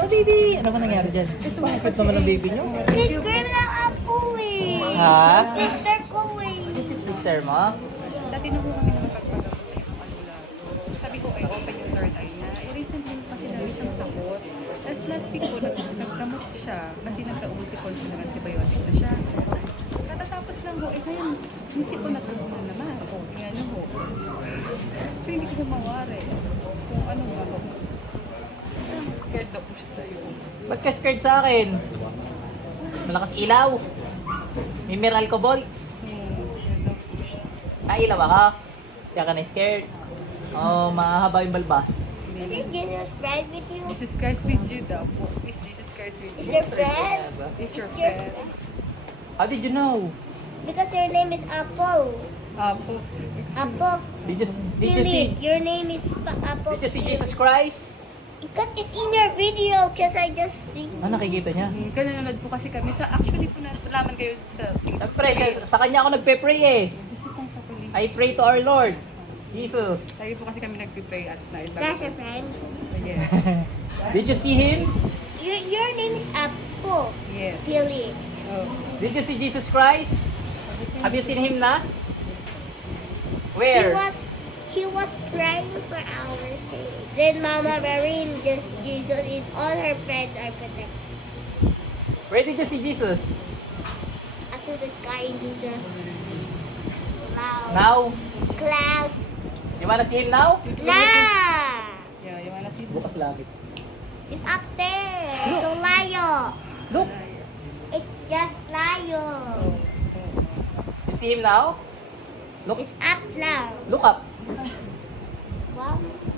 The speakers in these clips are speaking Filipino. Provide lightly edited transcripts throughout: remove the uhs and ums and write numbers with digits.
Oh, baby! Ano ba nangyari dyan? Bakit naman ang baby nyo? Sister lang ako eh. Ha? Sister ko eh. Sister mo? Dati nung kami nakapagpagamot sa iyong albularyo, sabi ko ay open yung third eye niya. Eh, recently kasi dahil siyang takot. Tapos last week po, naggamot siya kasi nagka-usipon siya ng antibiotic na siya. Tapos katatapos lang ho, eh ngayon, nisipon na po na naman. O, tingnan niyo ho. So hindi ko mawari kung ano ba. Scared daw po siya sa'yo. Ba't ka scared sa akin? Malakas ilaw. May Meralco bolts. Scared daw po siya. Ilaw ako. Kaya ka na-scared. Oh, mahaba yung balbas. Is it Jesus Christ with you? Jesus Christ with you daw po. Is Jesus Christ with Is you? your friend? Is your Is your friend? How did you know? Because your name is Apple. Apo. Apple. Did you Philip, see? your name is Apple. Did you see Philip. Jesus Christ? Because it's in your video, because I just see. Ah, nakikita niya. Nanonood po kasi kami sa actually po nalaman kayo sa Siyempre, sa kanya ako nagpe-pray eh. Sisipong papuli. I pray to our Lord, Jesus. Lagi po kasi kami nagpipray at night. That's your friend. Yes. Did you see Him? Your name is Apple. Yes. Philip. Oh. Did you see Jesus Christ? Have you seen Him na? He Where? was crying for our sake. Then Mama Mary and just Jesus and all her friends are protected. Where did you see Jesus? Up to the sky into the cloud. Now? Clouds. You wanna see Him now? Nah! Yeah, you wanna see? Bukas langit. It's up there. So layo. Look! It's just layo. You see Him now? Look! It's up now. Look up! Wow.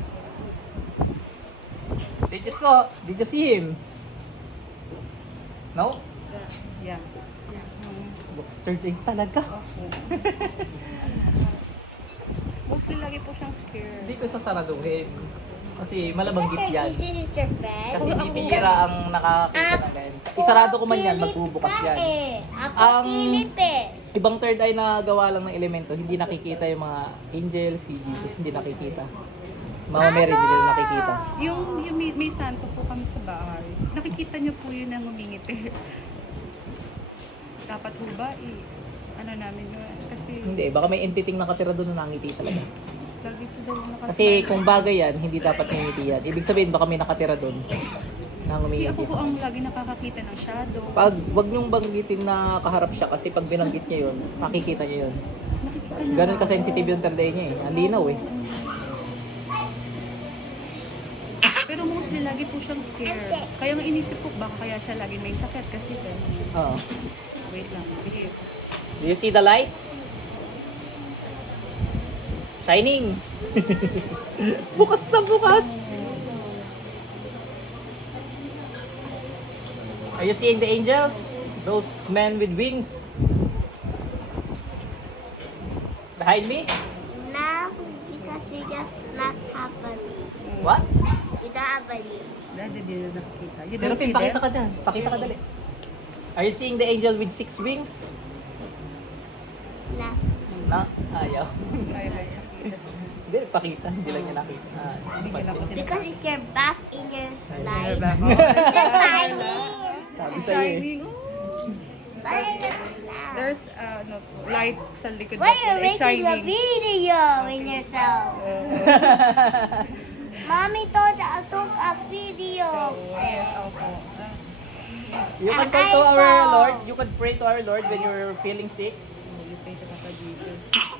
Did you see Him? No? Yeah. Bookster day talaga. Mostly lagi po siyang scared. Hindi ko sasaraduhin. Kasi malabanggit Because yan. Jesus is your friend. Kasi di bihira ang nakakita ng ganyan. Isarado ko man yan, magbubukas yan. Ako Ang- Philip eh. Ibang third eye na gawa lang ng elemento, hindi nakikita yung mga angels, si Jesus hindi nakikita. Mga Mary hindi nila nakikita. Yung may santo po kami sa bahay. Nakikita niyo po yun ang humingiti. Dapat po ba ano namin yun? Kasi Hindi, baka may entiting nakatira doon na nangiti talaga. lagi po daw nakasama. Kasi kung bagay yan, hindi dapat ngumiti yan. Ibig sabihin baka may nakatira doon na Kasi ngumiti. ako po ang lagi nakakakita ng shadow. Wag niyong banggitin na kaharap siya kasi pag binanggit niya yun, makikita niya yun. Nakikita niyo. Ganun ka-sensitive yung third eye niya eh. Ang linaw eh. Pero mostly lagi po siyang scared. Kaya nga inisip ko baka kaya siya lagi may sakit kasi Oo. wait lang. Behave. Do you see the light? Shining! Bukas na bukas! Are you seeing the angels? Those men with wings? Behind me? Now, because you just not happening. What? You don't have any. Dahil di na nakikita. You don't Serapin, see them? pakita ka dyan. Pakita ka dali. Are you seeing the angel with 6 wings? Na. Na? Ayaw. Ay, nakikita. Hindi, pakita. Hindi lang niya nakita. Hindi niya lang kasi Because it's your back in your life. back. It's just tiny. Sabi sa'yo eh. Shining. There's no, light sa likod Why na are you po, making a shining. video in yourself? Mommy told I took a video. Yes, opo. You can pray to our Lord. You can pray to our Lord when you're feeling sick. You pray to Papa Jesus.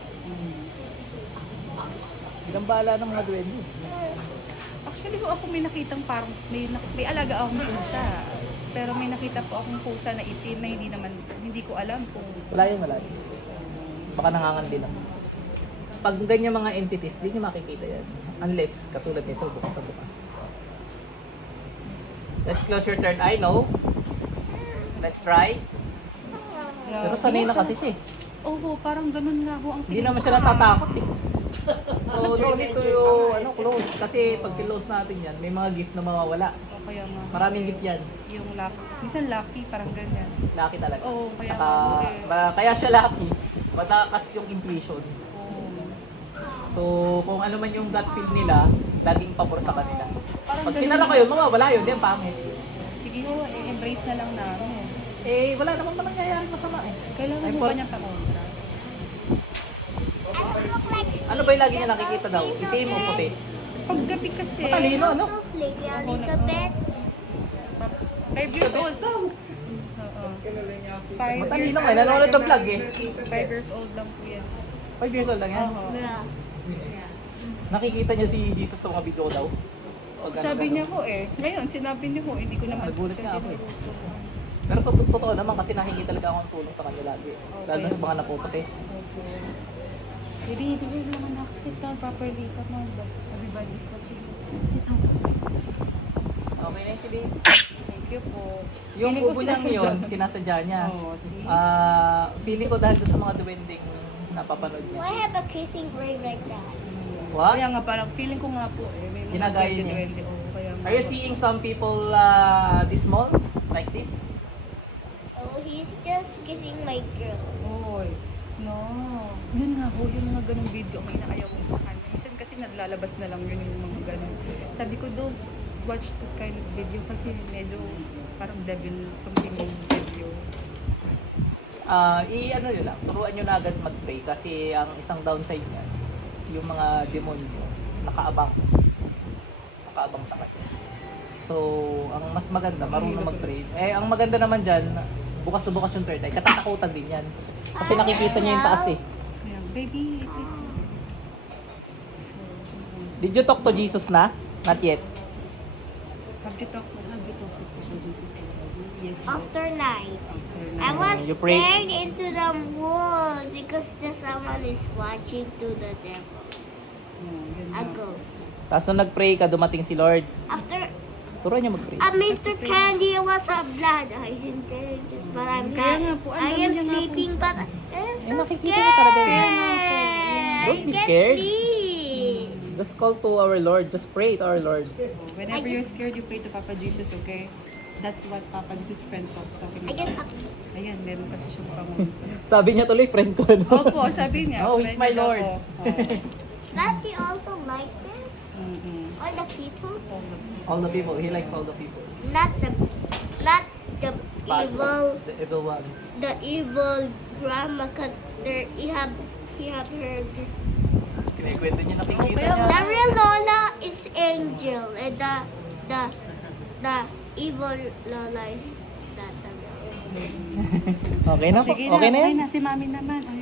Ilang bala ng mga duwende. Actually po ako may nakitang parang may alaga akong pusa. Pero may nakita po akong pusa na itim na hindi ko alam kung Wala yung wala. Baka nangangandi lang. Pag ganyan mga entities, di nyo makikita yan. Unless, katulad nito, bukas na bukas. Let's close your third eye, no? Let's try. Pero sanay na kasi siya eh. Oo, parang ganun nga ho ang Hindi naman siya natatakot eh. So, no need to close. Kasi pag close natin yan, may mga gift na mawawala. O kaya nga. Maraming gift yan. Yung lucky. Minsan lucky, parang ganyan. Lucky talaga. Oo, kaya Saka, nga. kaya siya lucky. Matakas yung intuition. Oo. So, kung ano man yung gut feel nila, laging pabor sa kanila. Parang Pag sinara ko yun, mawawala yun. Di ang pangit. Sige ho, embrace na lang namin. Eh, wala naman pa nangyayari masama eh. Kailangan Ay, mo po. ba niyang pakontra? I don't look like Ano ba yung lagi niya nakikita daw? Itim o puti? Pag gabi kasi, Matalino, ano? so flaky a little bit. 5 years old. Oo. 5 Matalino nga, nanonood ng vlog eh. 5 years old lang po yan. 5 years old lang yan. Oo. Yeah. Nakikita niya si Jesus sa mga video ko daw. O, ganun, Sabi ganun. niya po eh. Ngayon, sinabi niya po, hindi ko naman Nagulat nga ako eh. tinututo. Pero totoo naman kasi nakikita talaga ako ng tulong sa kanya lagi. Lalo na sa mga napoposes. Opo. Hindi, hindi naman ako. Sit down properly. Come on. Everybody is watching. Sit down. Okay na yun si Babe. Thank you po. Yung Feeling ko ubo niya sinasadya. yun, sinasadya niya. Oo, see? Feeling ko dahil doon sa mga duwending napapanood niya. Why have a kissing ring like that? What? Kaya nga parang feeling ko nga po eh. May mga Ginagaya niya. duwende. Oo, kaya nga Are you po. seeing some people this small? Like this? Oh, he's just kissing my girl. Oy, no. Yun nga ho, yung mga ganong video, may naayaw ko sa kanya. Minsan kasi naglalabas na lang yun yung mga ganon. Sabi ko, don't watch that kind of video kasi medyo parang devil something yung video. I-ano nyo lang, turuan nyo na agad mag-pray kasi ang isang downside niya, yung mga demonyo, nakaabang sa kanya. So, ang mas maganda, marunong mag-pray. Eh, ang maganda naman dyan, bukas na bukas yung third eye, katatakutan din yan. Kasi nakikita niya yung taas eh. Kaya, baby, please. Did you talk to Jesus na? Not yet. Have you talked to Jesus already? Yes. Lord. After night. After I na. was You prayed? scared into the woods because someone is watching to the devil. Yun I na. go. Tapos nung nag-pray ka, dumating si Lord. After Turuan niya mag-pray. Mr. Candy was a blood. He's intelligent, but I'm Kaya nga not. po, ang I dami am niya nga po. sleeping, but I'm Eh, so nakikita scared. niya talaga yun. Kaya nga po. Don't I be can't scared. sleep. Just call to our Lord. Just pray to our Lord. Whenever you're scared, you pray to Papa Jesus, okay? That's what Papa Jesus' friend talking I guess about. Ayan, meron kasi siyang pangunta. Sabi niya tuloy, friend ko. No? Opo, sabi niya. Oh, he's friend my niya Lord. ako. Does he also like them? Mm-mm. All the people? All the people. All the people. He likes all the people. Not the Bad evil, ones, the evil ones. the evil grandma. Cause there, he have her. Kinikwento niya nakikita Oh, kaya niya. The real Lola is Angel, and the evil Lola is that. Okay na po. Sige Okay na yan. Si Mami naman.